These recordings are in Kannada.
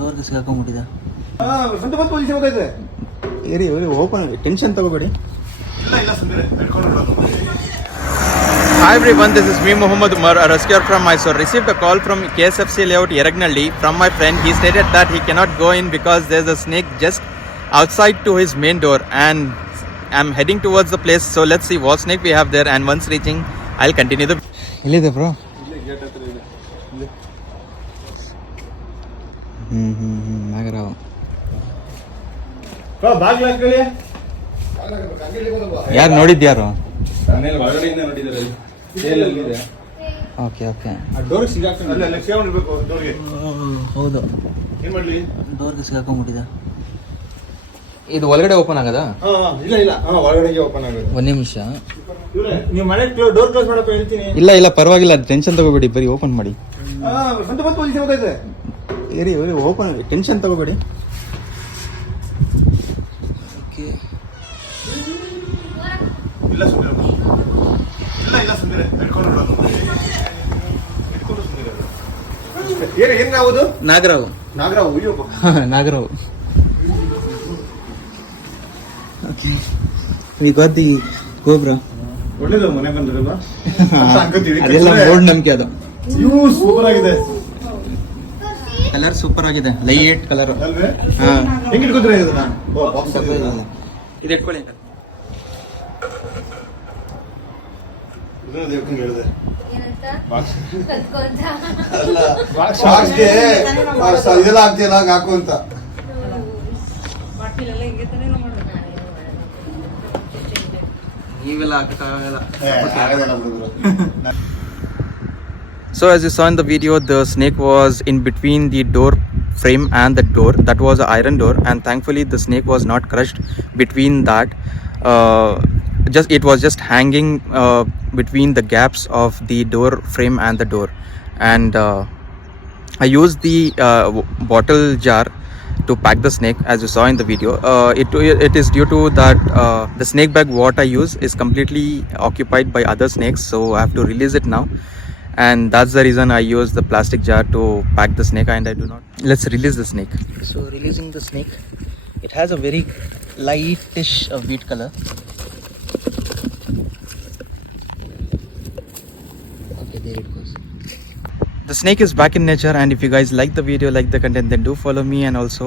ಡೋರ್ಗೆ ಸಿಗಾಕೊಂಡ್ಬಿಟ್ಟಿದೆ. ಸ್ವಂತ ಬಂದು ಪೊಲೀಸ್ ಹೋಗೈತೆ. ಇರಿ ಓಪನ್, ಟೆನ್ಷನ್ ತಗೋಬೇಡಿ. ಇಲ್ಲ ಸುಮ್ಮನೆ ಹಿಡ್ಕೊಂಡು. Hi everyone, this is me Muhammad Umar, a rescuer from Mysore. Received a call from KSFC layout Yeragnalli from my friend. He stated that he cannot go in because there's a snake just outside to his main door, and I'm heading towards the place. So let's see what snake we have there, and once reaching I'll continue the. ಎಲ್ಲಿದೆ ಬ್ರೋ? ಇಲ್ಲಿ ಗೇಟ್ ಹತ್ರ ಇದೆ. ಇಲ್ಲಿ ನಾಗರಾವ್ ಬಾಗ್ಲ ಹಾಕೊಳ್ಳಿ. ಯಾರು ನೋಡಿದ್ಯಾರು? ಮನೇಲಿ ಒಳಗಡೆಯಿಂದ ನೋಡಿದ್ದಾರೆ. ಸೇಲಲ್ಲಿ ಇದೆ. ಓಕೆ ಆ ಡೋರ್ಗೆ ಸಿಗಾಕೊಂಡು ಅಲ್ಲ ಸೇವನಿರ್ಬೇಕು ಡೋರ್ಗೆ. ಹೌದು, ಏನ್ ಮಾಡ್ಲಿ? ಡೋರ್ಗೆ ಸಿಗಾಕೊಂಡ್ಬಿಟ್ಟಿದೆ. ಇದು ಒಳಗಡೆ ಓಪನ್ ಆಗದ? ಇಲ್ಲ ಒಳಗಡೆಗೆ ಓಪನ್ ಆಗೋದು. ಒಂದ್ ನಿಮಿಷ. ನೀವು ಮನೆ ಡೋರ್ ಕ್ಲೋಸ್ ಮಾಡಪ್ಪ ಹೇಳ್ತೀನಿ. ಇಲ್ಲ ಪರವಾಗಿಲ್ಲ, ಟೆನ್ಷನ್ ತಗೋಬೇಡಿ, ಬರೀ ಓಪನ್ ಮಾಡಿ. ಸ್ವಂತ ಬಂದು ಪೊಲೀಸ್ ಹೋಗೈತೆ. ಇರಿ ಓಪನ್, ಟೆನ್ಷನ್ ತಗೋಬೇಡಿ. ಇಲ್ಲ ಸುಮ್ಮನೆ ಹಿಡ್ಕೊಂಡು ಏನ್ ಆಗುದು? ನಾಗರಾವ್ ಅಯ್ಯೋ ನಾಗರಾವ್. Okay, we got the cobra. ಒಳ್ಳೇದು ಮನೆ ಬಂದ್ರಲ್ಲ. ಅದೆಲ್ಲ ಮೂಢನಂಬಿಕೆ ಅದು. ಇವು ಸೂಪರ್ ಆಗಿದೆ. ಕಲರ್ ಸೂಪರ್ ಆಗಿದೆ, ಲೈಟ್ ಕಲರ್. ಅಲ್ವೇ? ಹೆಂಗ್ ಇಟ್ಕೊತೀರ ಇದನ್ನ? ಇದು ಇಟ್ಕೊಳ್ಳಿ. ಹೇಳಿದೆ ಇದೆಲ್ಲ ಆಗ್ತಿಯಲ್ಲ ಹಾಕು ಅಂತ. ನೀವೆಲ್ಲ ಹಾಕಕ್ಕಾಗಲ್ಲ. So as you saw in the video, the snake was in between the door frame and the door. That was an iron door, and thankfully the snake was not crushed between that. It was just hanging between the gaps of the door frame and the door. And I used the bottle jar to pack the snake, as you saw in the video. It is due to that the snake bag what I use is completely occupied by other snakes, so I have to release it now, and that's the reason I use the plastic jar to pack the snake, and I do not. Let's release the snake. So releasing the snake, it has a very lightish wheat color. Okay, there it goes. The snake is back in nature, and if you guys like the video, like the content, then do follow me and also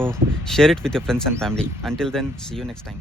share it with your friends and family. Until then, see you next time.